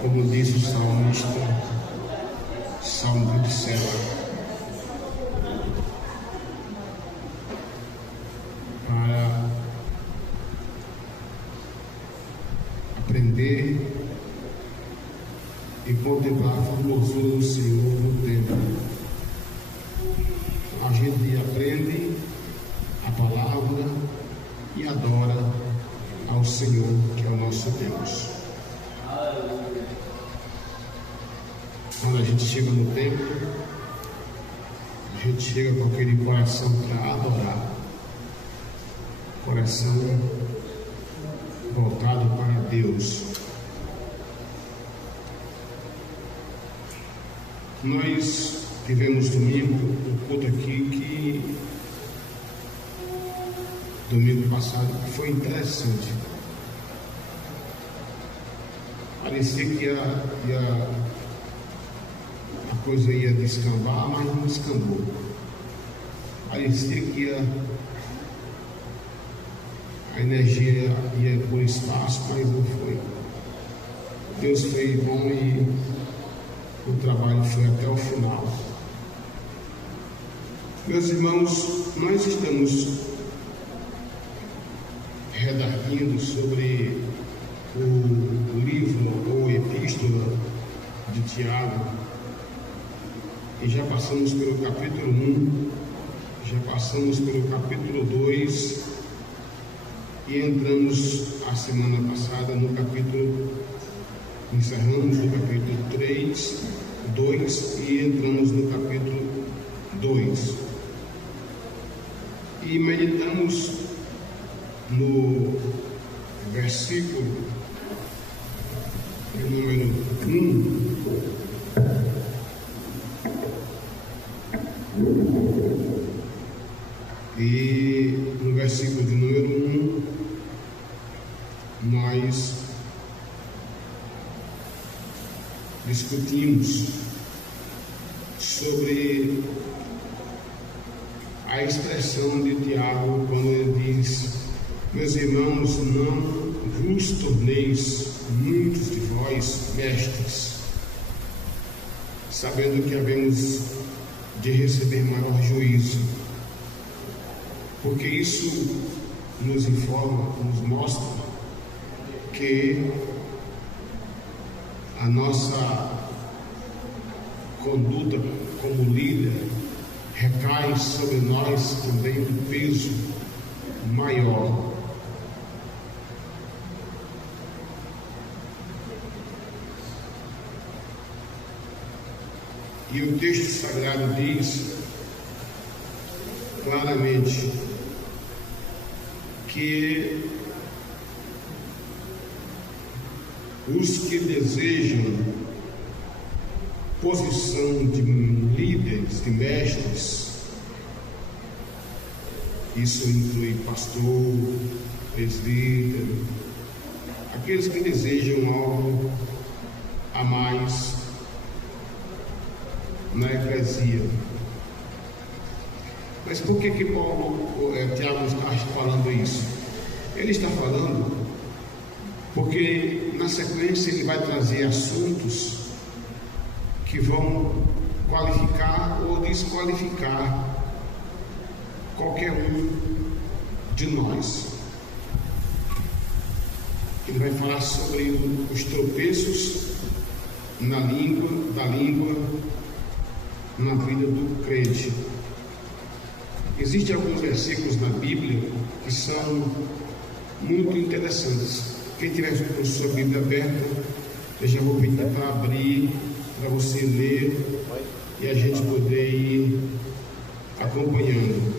como disse o salmista, Salmo 27. Para aprender e contemplar a formosura do Senhor no templo. A gente aprende a palavra e adora ao Senhor, que é o nosso Deus. Quando a gente chega no templo, a gente chega com aquele coração para adorar, coração voltado para Deus. Nós tivemos domingo um culto aqui que domingo passado foi interessante. Parecia que a coisa ia descambar, mas não descambou. Parecia que a energia ia por espaço, mas não foi. Deus foi bom e o trabalho foi até o final. Meus irmãos, nós estamos redarguindo sobre o livro ou epístola de Tiago, e já passamos pelo capítulo 1, já passamos pelo capítulo 2 e entramos a semana passada no capítulo, encerramos no capítulo 3, 2 e entramos no capítulo 2 e meditamos no versículo número 1. E no versículo de número 1, nós discutimos sobre a expressão de Tiago quando ele diz: meus irmãos, não vos torneis muitos de vós mestres, sabendo que havemos de receber maior juízo, porque isso nos informa, nos mostra que a nossa conduta como líder recai sobre nós também um peso maior. E o texto sagrado diz claramente que os que desejam posição de líderes, de mestres, isso inclui pastor, presbítero, aqueles que desejam algo a mais na eclesia. Mas por que Tiago está falando isso? Ele está falando porque na sequência ele vai trazer assuntos que vão qualificar ou desqualificar qualquer um de nós. Ele vai falar sobre os tropeços da língua na vida do crente. Existem alguns versículos na Bíblia que são muito interessantes. Quem tiver com sua Bíblia aberta, eu já vou pedir para abrir, para você ler e a gente poder ir acompanhando.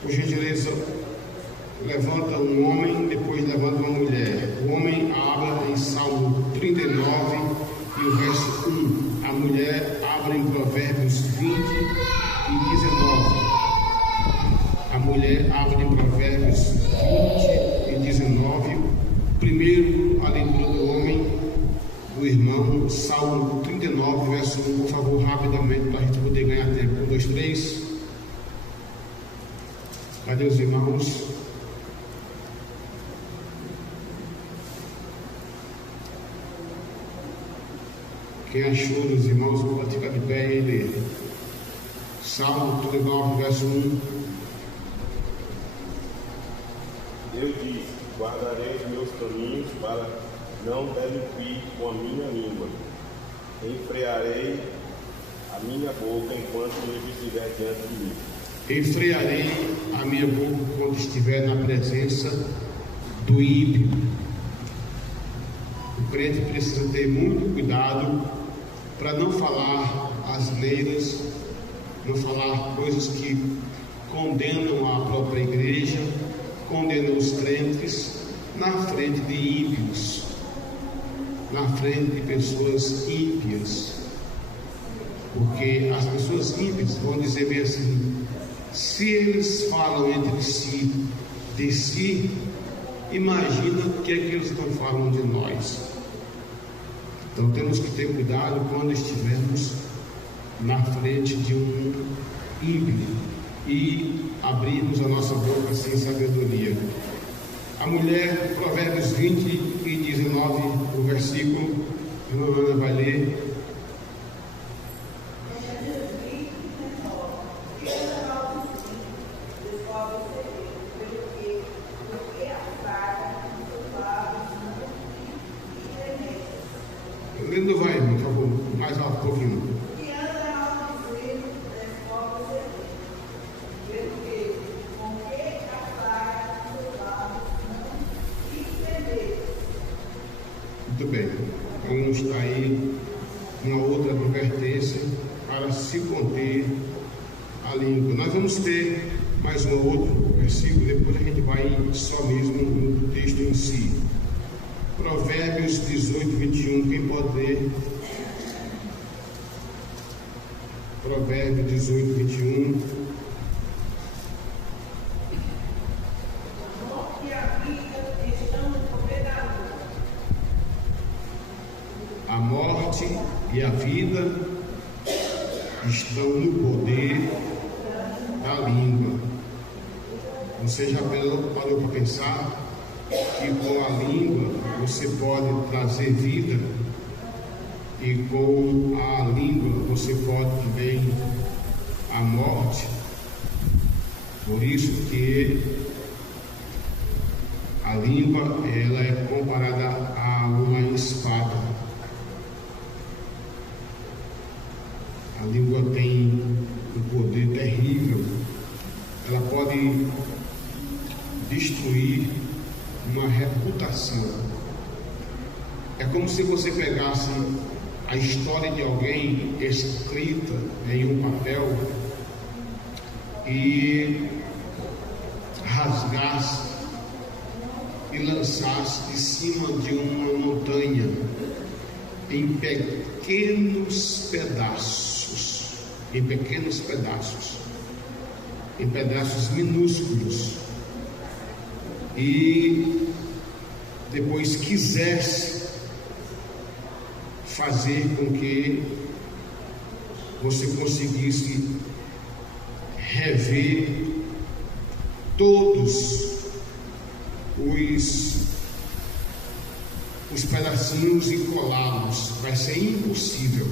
Por gentileza, levanta um homem, depois levanta uma mulher. O homem abre em Salmo 39 e o verso 1. A mulher abre em Provérbios 20 e 19. A mulher abre em Provérbios 20 e 19. Primeiro, a leitura do homem, do irmão, Salmo 39, verso 1, por favor, rapidamente, para a gente poder ganhar tempo. 1, 2, 3. Cadê os irmãos? Quem achou dos irmãos pode ficar de pé e ler. Salmo 39, verso 1. Deus diz: guardarei os meus caminhos para não delinquir com a minha língua. Enfrearei a minha boca enquanto ele estiver diante de mim. Enfrearei a minha boca quando estiver na presença do ímpio. O crente precisa ter muito cuidado para não falar asneiras, não falar coisas que condenam a própria igreja, condenam os crentes na frente de ímpios, na frente de pessoas ímpias. Porque as pessoas ímpias vão dizer bem assim: se eles falam entre si, de si, imagina o que é que eles não falam de nós. Então temos que ter cuidado quando estivermos na frente de um ímpio e abrirmos a nossa boca sem sabedoria. A mulher, Provérbios 20 e 19, o versículo, a irmã Ana vai ler. Lendo vai, por favor, mais alto um pouquinho. Muito bem, então está aí uma outra advertência para se conter a língua. Nós vamos ter mais um outro versículo, depois a gente vai só mesmo no texto em si. Provérbios 18, 21, quem pode ler? Provérbios 18, 21. A morte e a vida estão no poder da língua. Você já parou para pensar que com a língua você pode trazer vida e com a língua você pode também a morte? Por isso que a língua ela é comparada a uma espada. A língua tem um poder terrível. Ela pode destruir uma reputação. É como se você pegasse a história de alguém escrita em um papel e rasgasse e lançasse de cima de uma montanha em pequenos pedaços, em pedaços minúsculos, e depois quisesse fazer com que você conseguisse rever todos os pedacinhos e colá-los. Vai ser impossível.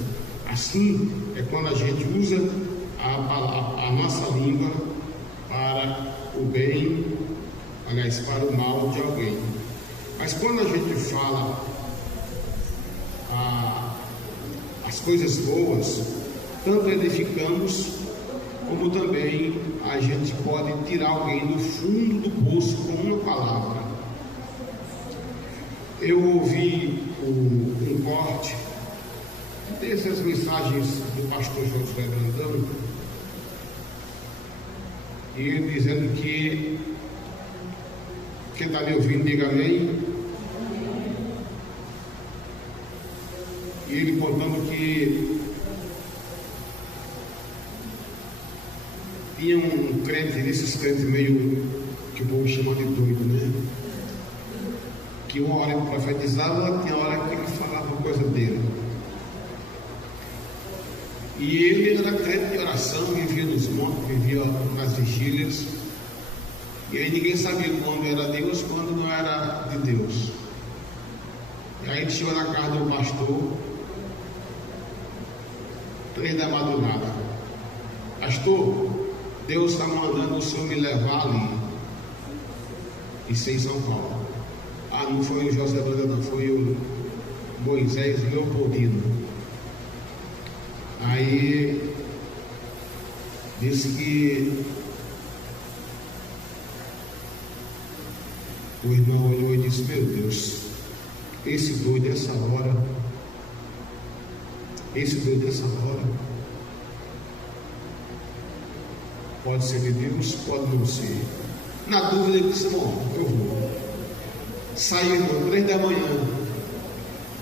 Assim é quando a gente usa a nossa língua para o bem, aliás, para o mal de alguém. Mas quando a gente fala as coisas boas, tanto edificamos, como também a gente pode tirar alguém do fundo do poço com uma palavra. Eu ouvi um corte dessas mensagens do pastor José Brandão, e ele dizendo que quem está me ouvindo, diga amém. E ele contando que tinha um crente, desses crentes meio que o povo chama de doido, né? Que uma hora ele profetizava, tinha hora que ele falava coisa dele. E ele era crente de oração, vivia nos montes, vivia nas vigílias. E aí ninguém sabia quando era Deus, quando não era de Deus. E aí ele chegou na casa do pastor 3 da madrugada: pastor, Deus está mandando o senhor me levar ali. Isso em São Paulo. Ah, não foi o José Branda, não, foi o Moisés Leopoldino. Aí disse que o irmão olhou e disse: meu Deus, esse doido dessa hora, pode ser de Deus, pode não ser. Na dúvida ele disse: bom, eu vou. Saiu, irmão, 3 da manhã,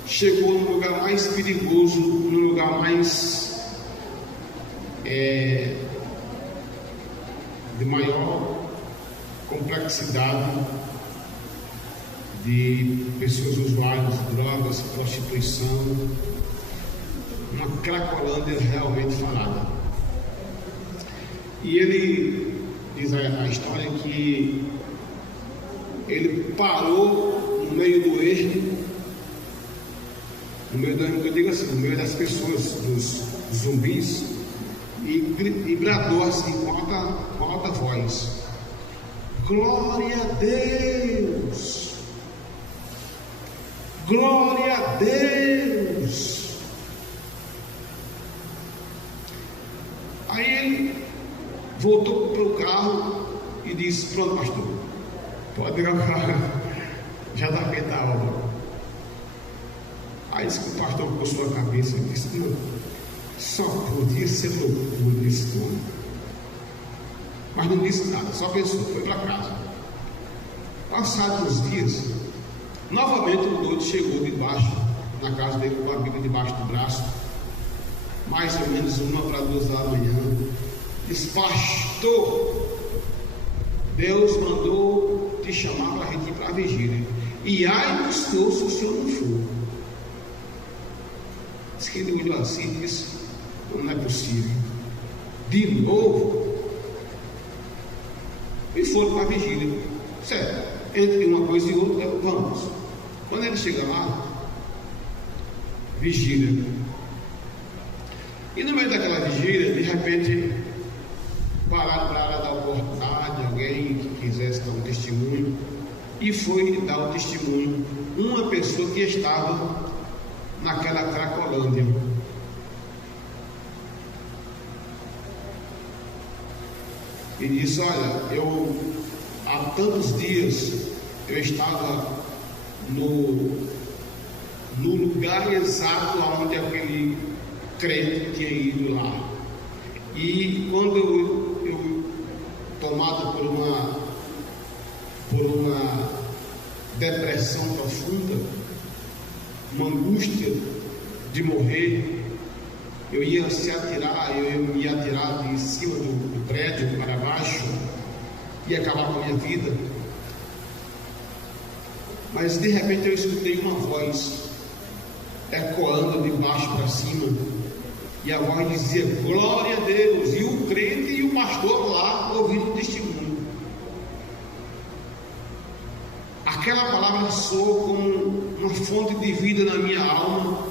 chegou no lugar mais perigoso, no lugar mais de maior complexidade de pessoas usuárias de drogas, prostituição, uma Cracolândia realmente falada. E ele diz a história que ele parou no meio do ermo, eu digo assim, no meio das pessoas, dos zumbis, e bradou assim com alta voz: glória a Deus! Glória a Deus! Aí ele voltou para o carro e disse: pronto, pastor, pode pegar o carro, já está feita a obra. Aí disse que o pastor coçou a cabeça e disse: não, só podia ser loucura desse homem. Mas não disse nada, só pensou, foi para casa. Passados uns dias, novamente o doido chegou debaixo, na casa dele, com a Bíblia debaixo do braço, mais ou menos 1 para 2 da manhã. Disse: pastor, Deus mandou te chamar para a gente ir para a vigília, e ai do senhor se o senhor não for. Disse que ele olhou assim e disse: não é possível, de novo. E foram para a vigília. Certo, entre uma coisa e outra, vamos. Quando ele chega lá, vigília, e no meio daquela vigília, de repente, pararam para dar oportunidade a alguém que quisesse dar um testemunho, e foi dar o testemunho uma pessoa que estava naquela Cracolândia. E disse: olha, eu há tantos dias eu estava no lugar exato onde aquele crente tinha ido lá. E quando eu tomado por uma depressão profunda, uma angústia de morrer, eu ia me atirar de cima do prédio para baixo e acabar com a minha vida. Mas de repente eu escutei uma voz ecoando de baixo para cima, e a voz dizia: glória a Deus. E o crente e o pastor lá ouvindo o testemunho. Aquela palavra soou como uma fonte de vida na minha alma.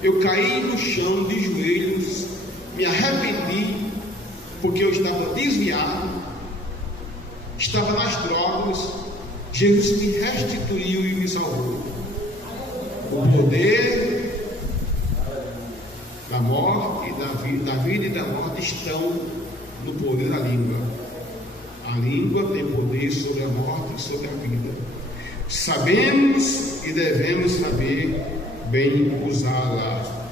Eu caí no chão de joelhos, me arrependi, porque eu estava desviado, estava nas drogas. Jesus me restituiu e me salvou. O poder da morte e da vida e da morte estão no poder da língua. A língua tem poder sobre a morte e sobre a vida. Sabemos e devemos saber bem usá-la.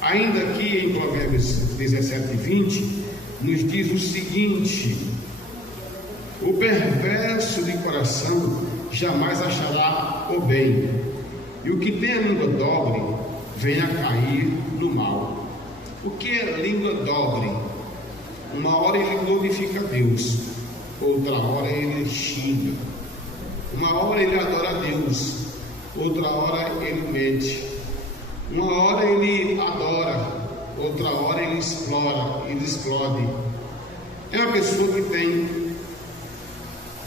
Ainda aqui em Provérbios 17:20 nos diz o seguinte: o perverso de coração jamais achará o bem, e o que tem a língua dobre vem a cair no mal. O que é língua dobre? Uma hora ele glorifica a Deus, outra hora ele xinga. Uma hora ele adora a Deus, outra hora ele mente. Uma hora ele adora, outra hora ele explora, ele explode. É uma pessoa que tem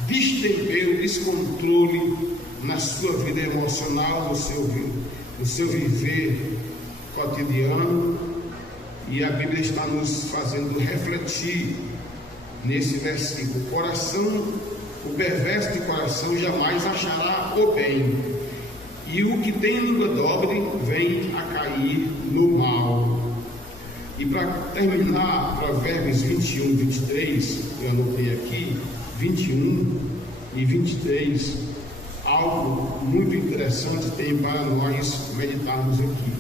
destempero, descontrole na sua vida emocional, no seu viver cotidiano, E a Bíblia está nos fazendo refletir nesse versículo: o perverso de coração jamais achará o bem, e o que tem língua dobre vem a cair no mal. E para terminar, Provérbios 21, 23, eu anotei aqui, 21 e 23, algo muito interessante tem para nós meditarmos aqui.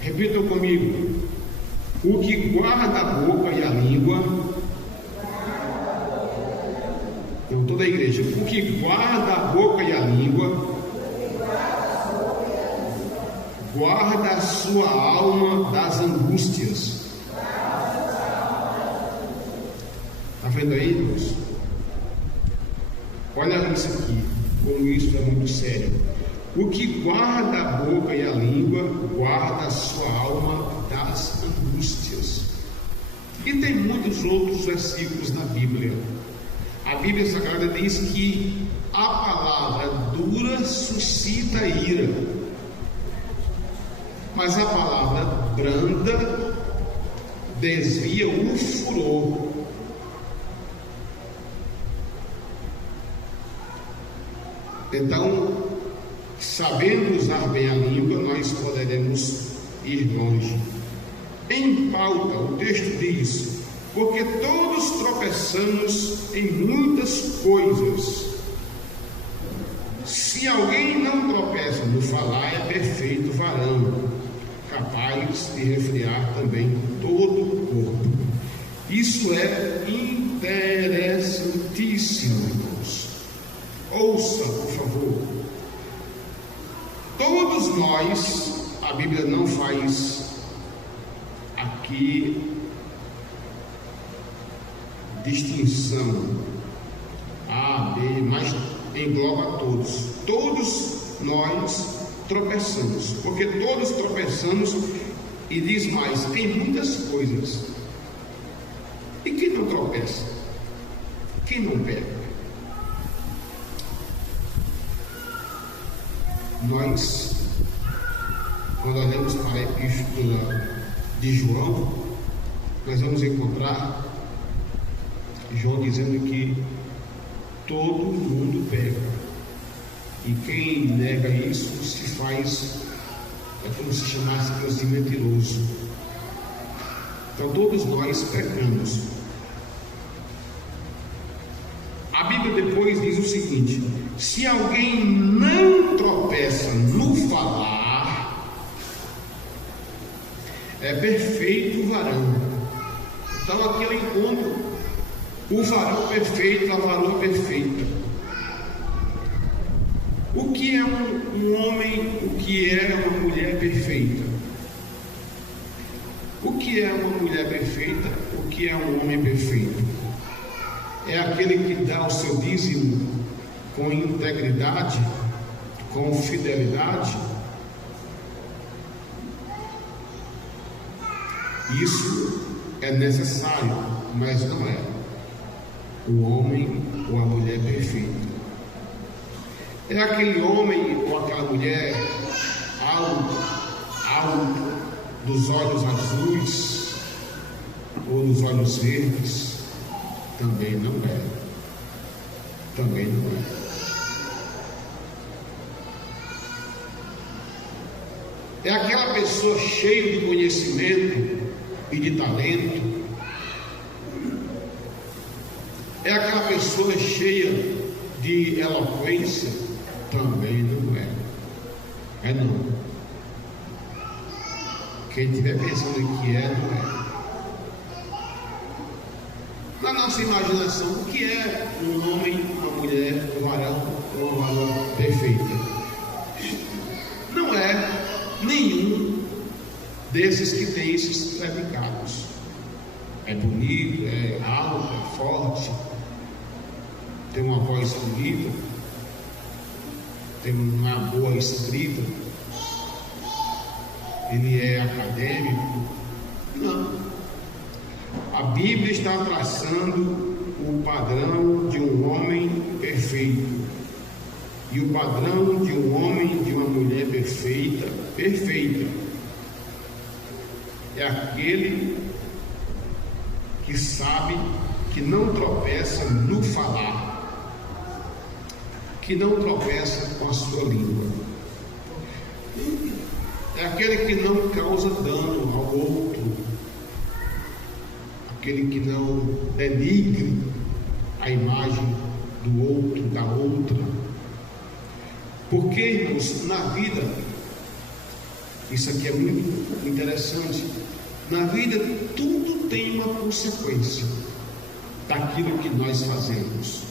Repitam comigo: o que guarda a boca e a língua, não, toda a igreja, o que guarda a boca e a língua, guarda a sua alma das angústias. Está vendo aí, irmãos? Olha isso aqui, como isso é muito sério. O que guarda a boca e a língua, guarda a sua alma das angústias. E tem muitos outros versículos na Bíblia. A Bíblia Sagrada diz que a palavra dura suscita ira, mas a palavra branda desvia o furor. Então, sabendo usar bem a língua, nós poderemos ir longe. Em pauta, o texto diz: porque todos tropeçamos em muitas coisas. Se alguém não tropeça no falar, é perfeito varão, capaz de refrear também todo o corpo. Isso é interessantíssimo, irmãos. Ouça, por favor. Todos nós, a Bíblia não faz aqui distinção A, B, mas engloba todos. Todos nós tropeçamos, porque todos tropeçamos, e diz mais, em muitas coisas. E quem não tropeça? Quem não peca? Nós, quando olhamos para a epístola de João, nós vamos encontrar João dizendo que todo mundo peca, e quem nega isso se faz, é como se chamasse Deus de mentiroso. Então todos nós pecamos. A Bíblia depois diz o seguinte: se alguém não tropeça no falar, é perfeito varão. Então aqui eu encontro o varão perfeito, a varoa perfeita. O que é um homem, o que é uma mulher perfeita? O que é uma mulher perfeita? O que é um homem perfeito? É aquele que dá o seu dízimo com integridade, com fidelidade. Isso é necessário, mas não é o homem ou a mulher perfeita. É aquele homem ou aquela mulher alto, dos olhos azuis ou dos olhos verdes. Também não é. Também não é. É aquela pessoa cheia de conhecimento e de talento. É aquela pessoa cheia de eloquência. Também não é. É não. Quem estiver pensando que é, não é. Na nossa imaginação, o que é um homem, uma mulher, um varão ou uma varoa perfeita? Não é nenhum desses que tem esses predicados. É bonito, é alto, é forte, tem uma voz bonita, tem uma boa escrita, ele é acadêmico. Não. A Bíblia está traçando o padrão de um homem perfeito, e o padrão de um homem, de uma mulher perfeita, perfeita. é aquele que sabe que não tropeça no falar, que não tropeça com a sua língua. É aquele que não causa dano ao outro, aquele que não denigre a imagem do outro, da outra. Porque, irmãos, na vida, isso aqui é muito interessante, na vida tudo tem uma consequência daquilo que nós fazemos.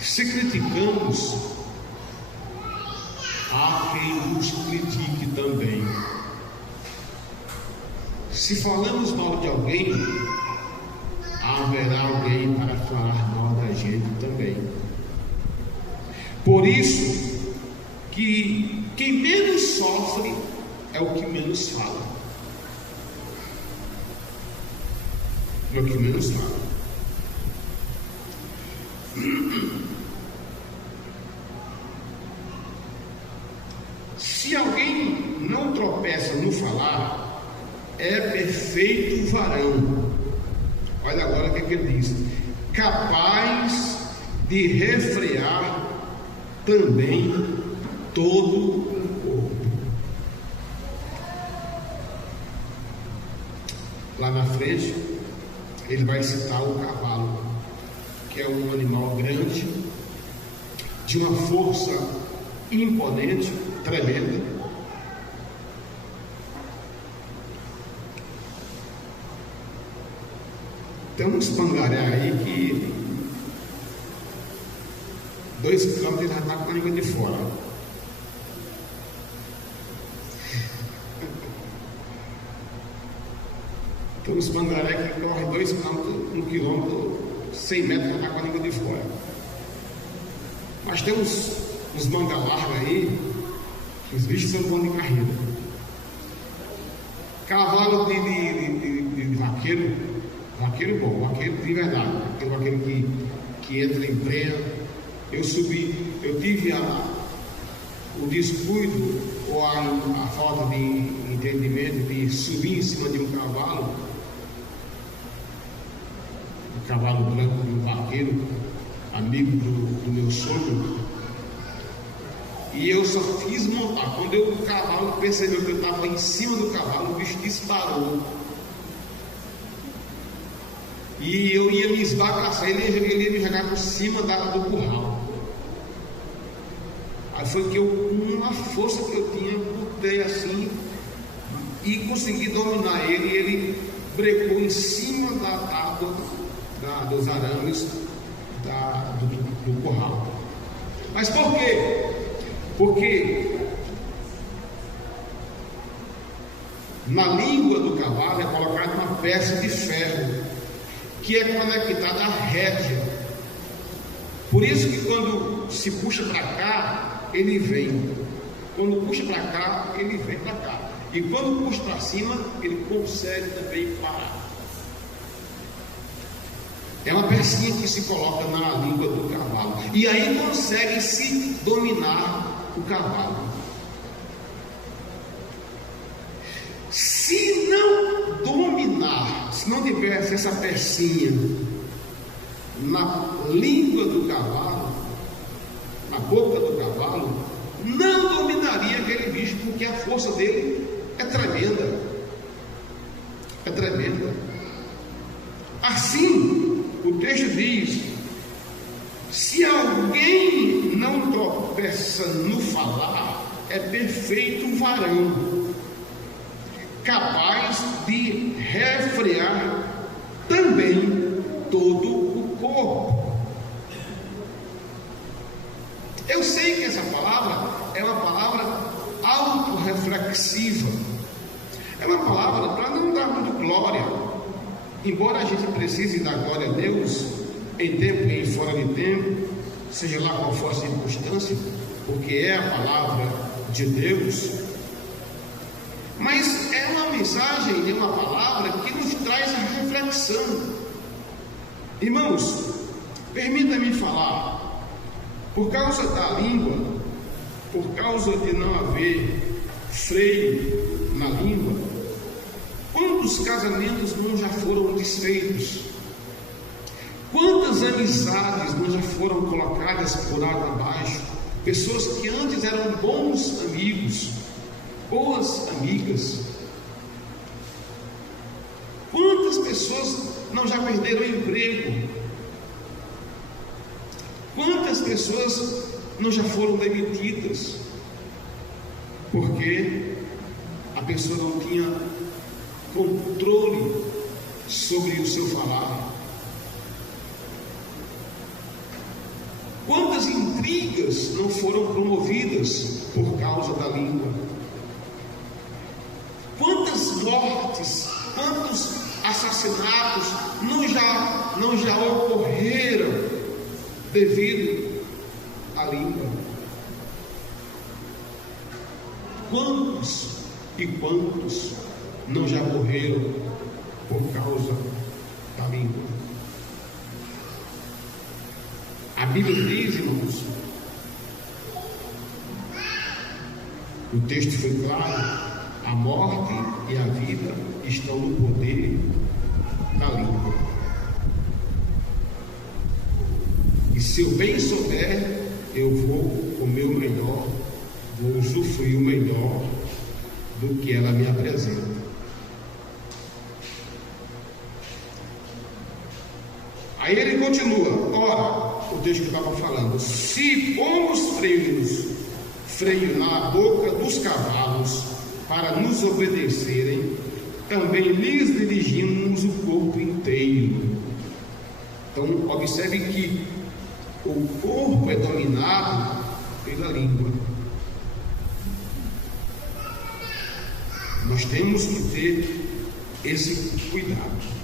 Se criticamos, há quem nos critique também. Se falamos mal de alguém, haverá alguém para falar mal da gente também. Por isso que quem menos sofre é o que menos fala. É o que menos fala. Se alguém não tropeça no falar, é perfeito varão. Olha agora o que ele diz: capaz de refrear também todo o corpo. Lá na frente, ele vai citar o cavalo, que é um animal grande, de uma força imponente, tremenda. Tem uns pangaré aí que 2 km ele já está com a língua de fora. Tem uns pangaré que correm 2 km, 1 km, 100 metros já está com a língua de fora. Mas tem uns manga larga aí, que os bichos são bons de carreira. Cavalo de vaqueiro, vaqueiro bom, vaqueiro de verdade, aquele vaqueiro que entra em prenha. Eu tive o descuido ou a falta de entendimento de subir em cima de um cavalo branco de um vaqueiro, amigo do meu sogro, e eu só fiz montar. Quando o cavalo percebeu que eu estava em cima do cavalo, o bicho disparou. E eu ia me esbagaçar, ele ia me jogar por cima do curral. Aí foi que eu, com uma força que eu tinha, botei assim e consegui dominar ele. E ele brecou em cima da tábua dos arames do curral. Mas por quê? Porque na língua do cavalo é colocada uma peça de ferro que é conectada à rédea. Por isso que quando se puxa para cá, ele vem. Quando puxa para cá, ele vem para cá. E quando puxa para cima, ele consegue também parar. É uma pecinha que se coloca na língua do cavalo. E aí consegue se dominar o cavalo. Se não dominar, se não tivesse essa pecinha na língua do cavalo, na boca do cavalo, não dominaria aquele bicho, porque a força dele é tremenda. É tremenda. Assim, o texto diz: se alguém não tropeça no falar, é perfeito varão, capaz de refrear também todo o corpo. Eu sei que essa palavra é uma palavra autorreflexiva, é uma palavra para não dar muito glória, embora a gente precise dar glória a Deus em tempo e em fora de tempo, seja lá qual for a circunstância, porque é a palavra de Deus. Mas é uma mensagem, é uma palavra que nos traz a reflexão. Irmãos, permita-me falar, por causa da língua, por causa de não haver freio na língua, quantos casamentos não já foram desfeitos? Quantas amizades não já foram colocadas por água abaixo? Pessoas que antes eram bons amigos, boas amigas. Quantas pessoas não já perderam o emprego? Quantas pessoas não já foram demitidas? Porque a pessoa não tinha controle sobre o seu falar. Quantas intrigas não foram promovidas por causa da língua? Quantas mortes, quantos assassinatos não já ocorreram devido à língua? Quantos e quantos não já morreram por causa da língua? A Bíblia diz, irmãos, o texto foi claro: a morte e a vida estão no poder da língua. E se eu bem souber, eu vou comer o melhor, vou usufruir o melhor do que ela me apresenta. Aí ele continua: ora, o texto que estava falando, se pomos freio na boca dos cavalos para nos obedecerem, também lhes dirigimos o corpo inteiro. Então observe que o corpo é dominado pela língua. Nós temos que ter esse cuidado.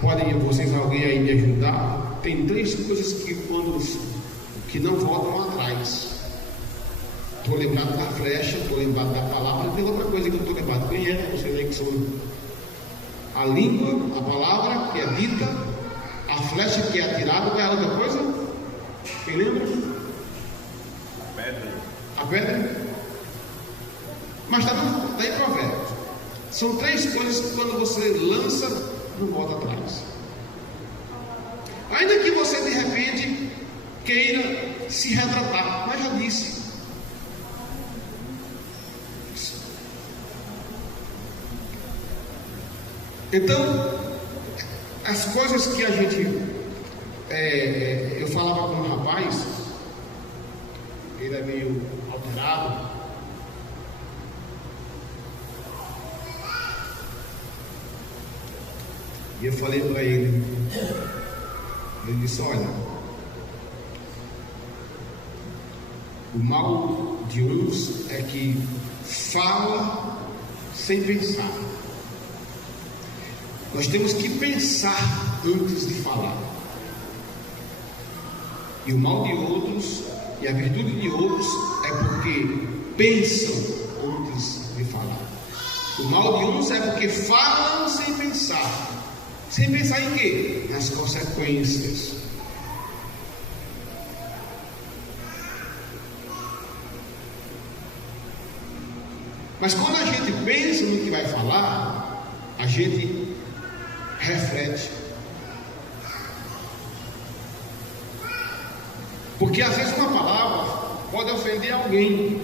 Podem vocês, alguém aí me ajudar? Tem 3 coisas que não voltam atrás. Estou lembrado da flecha, estou lembrado da palavra. Tem outra coisa que eu estou lembrado. Quem é? Vocês aí que são a língua, a palavra que é dita, a flecha que é atirada. Qual é a outra coisa? Quem lembra? A pedra. A pedra? Mas está em Provérbios. São 3 coisas que quando você lança, não volta atrás. Ainda que você de repente queira se retratar, mas já disse. Então, as coisas que a gente eu falava com um rapaz, ele é meio alterado. E eu falei para ele disse: olha, o mal de uns é que fala sem pensar. Nós temos que pensar antes de falar. E o mal de outros e a virtude de outros é porque pensam antes de falar. O mal de uns é porque falam sem pensar. Sem pensar em quê? Nas consequências. Mas quando a gente pensa no que vai falar, a gente reflete. Porque às vezes uma palavra pode ofender alguém.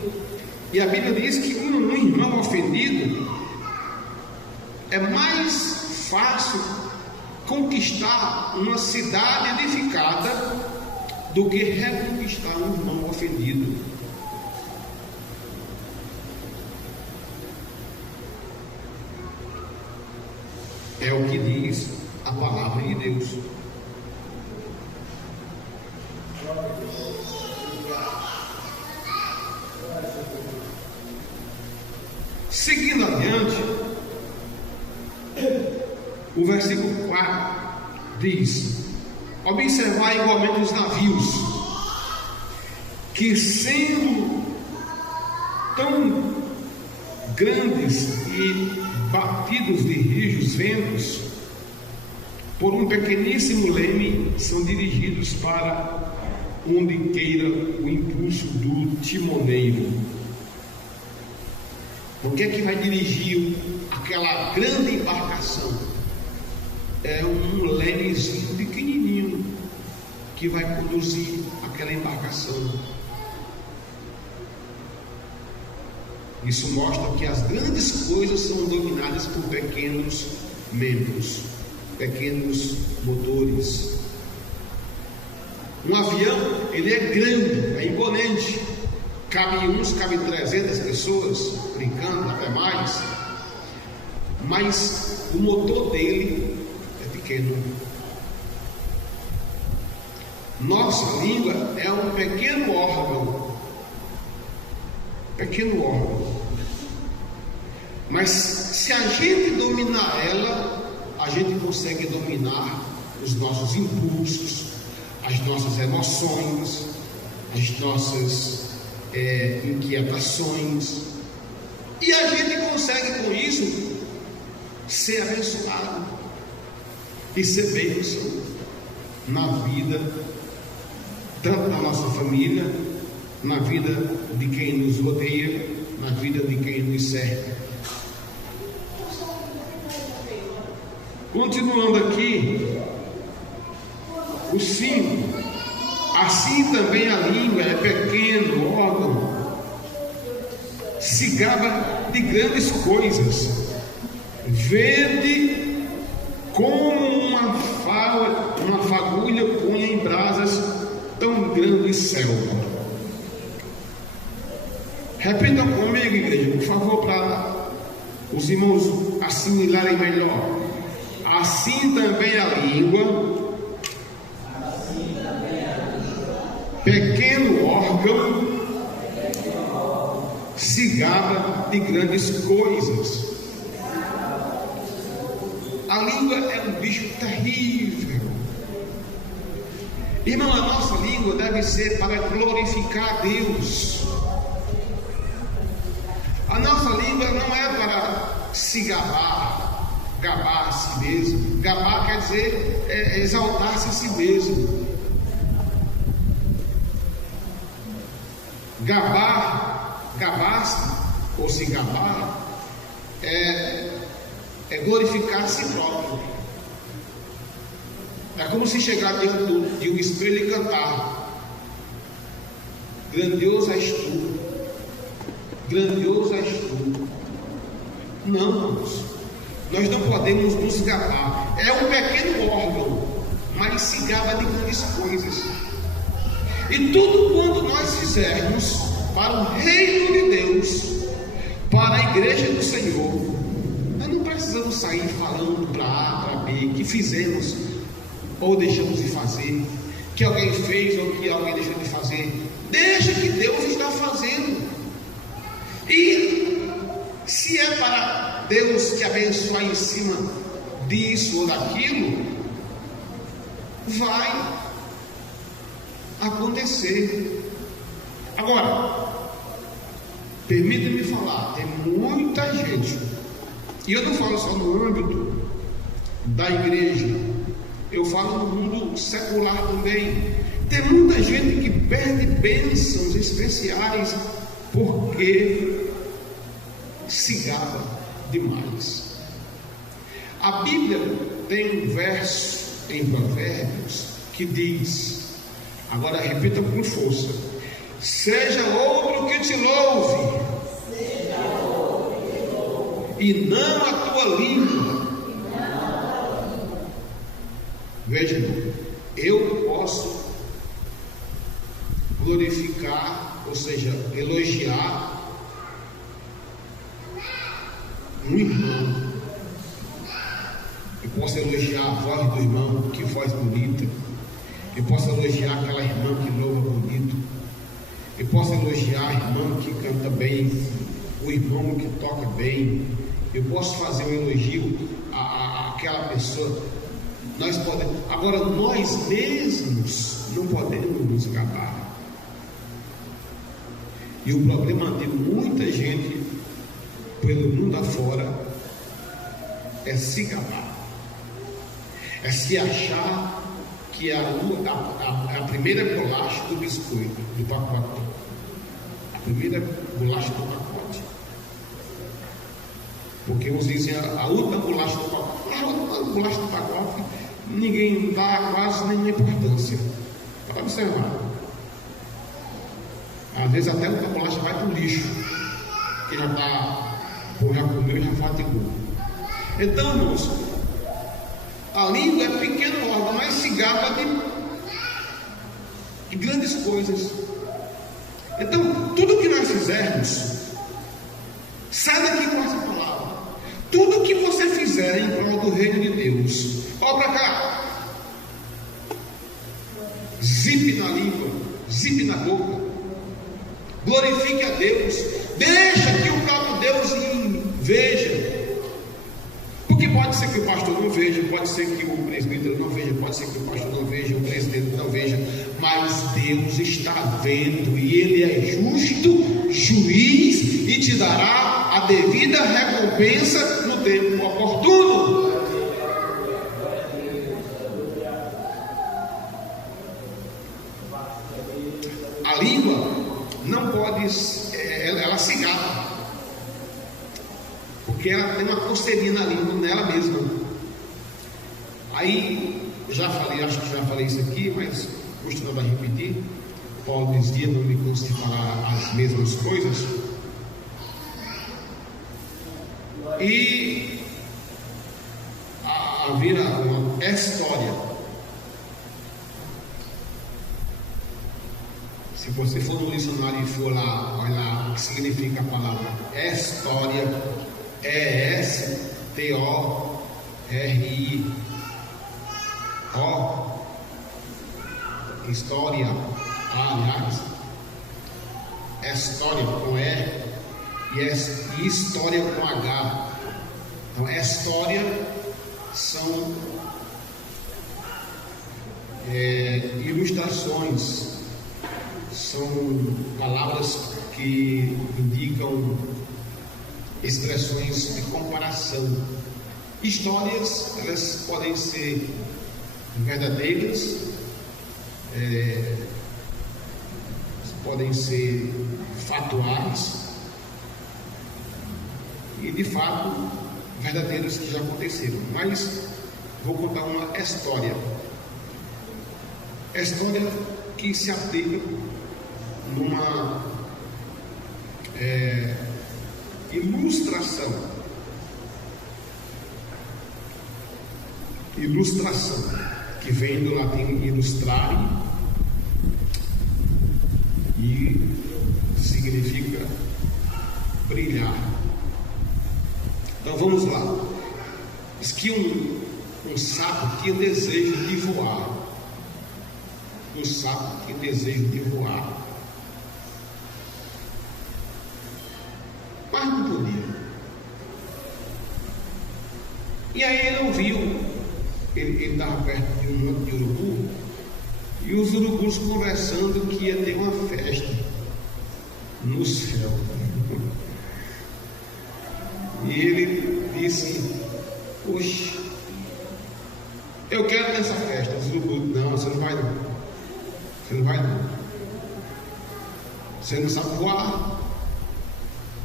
E a Bíblia diz que um irmão ofendido é mais fácil conquistar uma cidade edificada do que reconquistar um irmão ofendido. É o que diz a palavra de Deus. Seguindo adiante, o versículo 4 diz: observar igualmente os navios, que sendo tão grandes e batidos de rijos ventos, por um pequeníssimo leme, são dirigidos para onde queira o impulso do timoneiro. O que é que vai dirigir aquela grande embarcação? É um lemezinho pequenininho que vai conduzir aquela embarcação. Isso mostra que as grandes coisas são dominadas por pequenos membros, pequenos motores. Um avião, ele é grande, é imponente. Cabe 300 pessoas, brincando, até mais. Mas o motor dele é pequeno. Nossa língua é um pequeno órgão. Pequeno órgão. Mas se a gente dominar ela, a gente consegue dominar os nossos impulsos, as nossas emoções, as nossas inquietações, e a gente consegue com isso ser abençoado e ser bênção na vida, tanto na nossa família, na vida de quem nos rodeia, na vida de quem nos serve. Continuando aqui, o 5. Assim também a língua é pequeno órgão, se gaba de grandes coisas, vede como uma fagulha põe em brasas tão grande selva. Repita comigo, igreja, por favor, para os irmãos assimilarem melhor. Assim também a língua, pequeno órgão, se gaba de grandes coisas. A língua é um bicho terrível. Irmão, a nossa língua deve ser para glorificar a Deus. A nossa língua não é para se gabar a si mesmo. Gabar quer dizer exaltar-se a si mesmo. Gabar-se ou se gabar é glorificar a si próprio. É como se chegar diante de um espelho e cantar: grandioso és tu, grandioso és tu. Não, irmãos, nós não podemos nos gabar. É um pequeno órgão, mas se gaba de grandes coisas. E tudo quanto nós fizermos para o reino de Deus, para a igreja do Senhor, nós não precisamos sair falando para A, para B, que fizemos ou deixamos de fazer, que alguém fez ou que alguém deixou de fazer. Deixa que Deus está fazendo. E se é para Deus te abençoar em cima disso ou daquilo, vai acontecer. Agora, permita-me falar, tem muita gente, e eu não falo só no âmbito da igreja, eu falo no mundo secular também. Tem muita gente que perde bênçãos especiais porque se gaba demais. A Bíblia tem um verso em Provérbios que diz, agora repita com força: seja outro que te louve, e não a tua língua. Veja, eu posso glorificar, ou seja, elogiar um irmão. Eu posso elogiar a voz do irmão, que voz bonita. Eu posso elogiar aquela irmã que louva bonito. Eu posso elogiar a irmã que canta bem, o irmão que toca bem. Eu posso fazer um elogio àquela pessoa. Nós podemos. Agora, nós mesmos não podemos nos gabar. E o problema de muita gente pelo mundo afora é se gabar, é se achar que é a primeira bolacha do biscoito, do pacote, a primeira bolacha do pacote. Porque uns dizem a última bolacha do pacote. A última bolacha do pacote, ninguém dá quase nenhuma importância. Para observar. Às vezes até a última bolacha vai para o lixo, que já comeu e já fatigou. Então, irmãos, a língua é pequeno órgão, mas se gaba de grandes coisas. Então, tudo que nós fizermos, sai daqui com essa palavra. Tudo que você fizer em prol do reino de Deus, ó para cá, zip na língua, zip na boca, glorifique a Deus, deixa que o próprio Deus veja. Porque pode ser que o pastor não veja, pode ser que o presbítero não veja, pode ser que o pastor não veja, o presidente não veja, mas Deus está vendo, e Ele é justo juiz e te dará a devida recompensa no tempo oportuno. A língua não pode, ela se gaba, porque ela tem uma coceirinha na língua nela mesma. Aí, já falei, acho que já falei isso aqui, mas gostaria de repetir. Paulo dizia, não me consta falar as mesmas coisas. E havia uma história. Se você for no dicionário e for lá, olha lá o que significa a palavra história. E-S-T-O-R-I. História, aliás, história com E e história com H. Então, história são ilustrações, são palavras que indicam expressões de comparação. Histórias, elas podem ser verdadeiras, podem ser fatuais e de fato verdadeiras que já aconteceram. Mas vou contar uma história que se aplica numa ilustração, que vem do latim illustrare e significa brilhar. Então vamos lá. Diz que um sapo tinha desejo de voar. O sapo tinha desejo de voar, mas não podia. E aí ele ouviu, ele estava perto de um monte de urubu, e os urubus conversando que ia ter uma festa no céu. E ele disse: "Oxe, eu quero ter essa festa." Os urubus: "Não, você não vai não. Você não vai não. Você não sabe voar."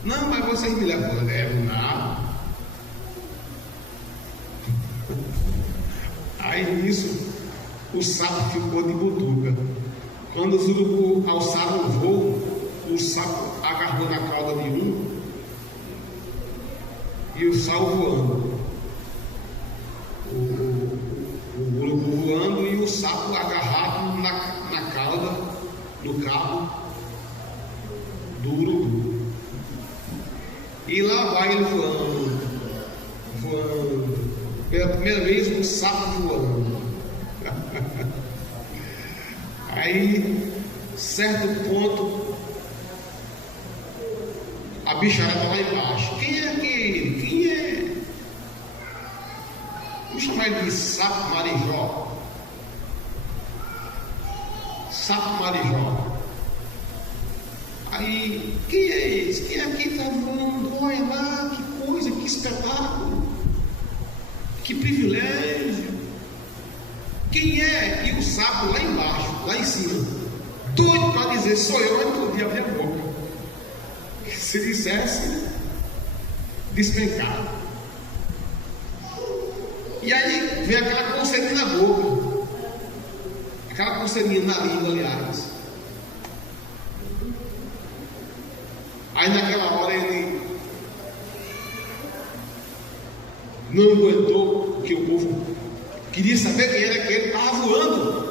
"Não, mas vocês me levam." "Eu levo nada." Aí nisso o sapo ficou de butuca. Quando os urubus alçaram o voo, o sapo agarrou na cauda de um e o saiu voando. O urubu voando e o sapo agarrado na cauda, no cabo do urubu. E lá vai ele voando. Pela primeira vez um sapo voando. Aí, certo ponto, a bicharada está lá embaixo. "Quem é aquele? Quem é?" Vamos chamar ele de sapo marijó. Sapo marijó. Aí, "Quem é esse? Quem é que está voando? Olha lá, que coisa, que espetáculo, que privilégio. Quem é?" E o sapo lá embaixo, lá em cima, doido para dizer: "Sou eu", mas não podia abrir a boca. Se dissesse, despencado. E aí vem aquela coceirinha na boca, aquela coceirinha na língua, aliás. Aí naquela hora ele não aguentou, porque o povo queria saber quem era aquele que estava voando.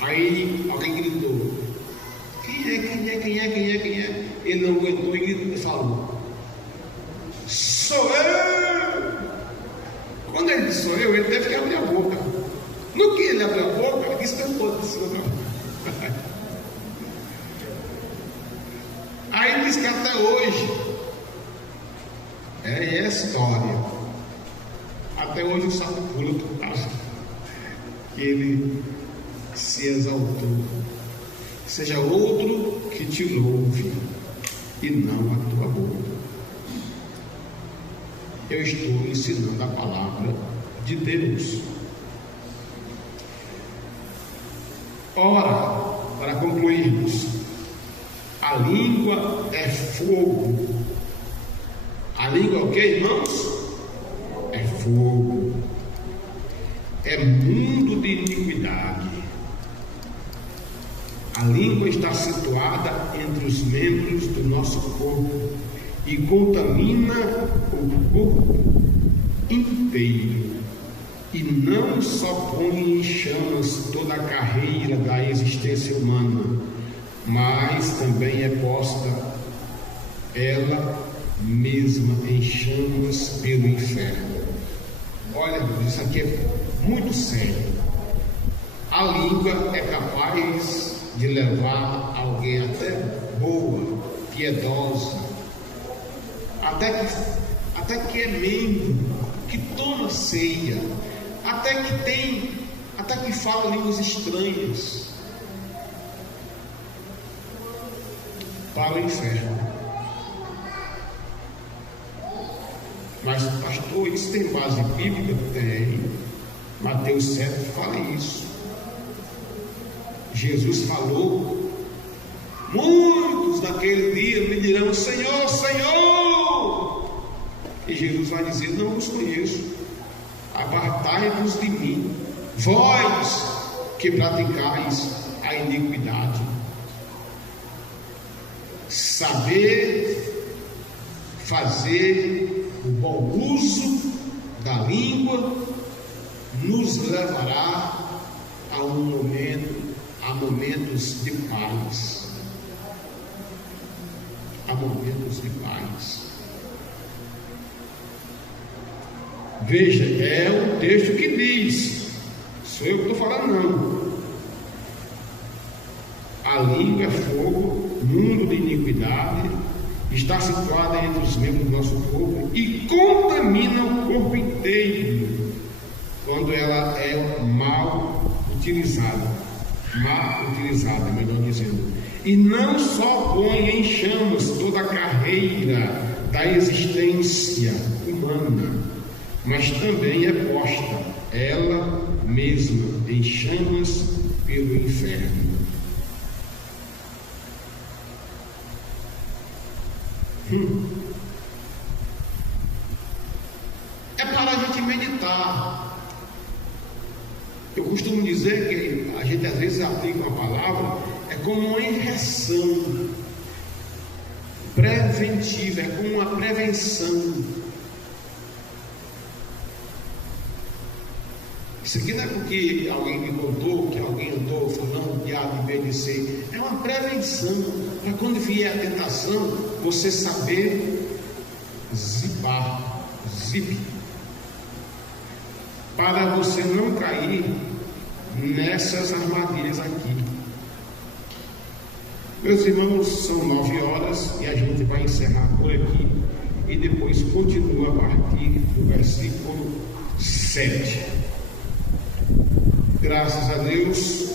Aí alguém gritou: quem é? Ele não aguentou e falou: sou eu. Quando ele disse sou eu, ele teve que abrir a boca. No que ele abriu a boca, ele disse: eu estou de cima. Aí ele diz que até hoje é a história. Até hoje o sapo pula por causa que ele se exaltou. Seja outro que te louve e não a tua boca. Eu estou ensinando a palavra de Deus. Ora, para concluirmos, a língua é fogo. A língua é o que, irmãos? É fogo. É mundo de iniquidade. A língua está situada entre os membros do nosso corpo e contamina o corpo inteiro. E não só põe em chamas toda a carreira da existência humana, mas também é posta ela mesma em chamas pelo inferno. Olha, isso aqui é muito sério. A língua é capaz de levar alguém até boa, piedosa, até que é membro, que toma ceia, até que fala línguas estranhas, para o inferno. Mas, pastor, isso tem base bíblica? Tem. Mateus 7 fala isso. Jesus falou: muitos naquele dia me dirão: Senhor, Senhor. E Jesus vai dizer: não vos conheço, apartai-vos de mim, vós que praticais a iniquidade. Saber fazer o bom uso da língua nos levará a momentos de paz. A momentos de paz. Veja, é o texto que diz, sou eu que estou falando, não. A língua é fogo, mundo de iniquidade, está situada entre os membros do nosso corpo e contamina o corpo inteiro quando ela é mal utilizada, melhor dizendo. E não só põe em chamas toda a carreira da existência humana, mas também é posta ela mesma em chamas pelo inferno. É para a gente meditar. Eu costumo dizer que a gente às vezes aplica uma palavra, é como uma injeção preventiva, é como uma prevenção. Isso aqui não é porque alguém me contou, que alguém andou falando de A, de B, de C. É uma prevenção, para quando vier a tentação, você saber zipar, para você não cair nessas armadilhas aqui. Meus irmãos, são 9 horas e a gente vai encerrar por aqui e depois continua a partir do versículo 7. Graças a Deus,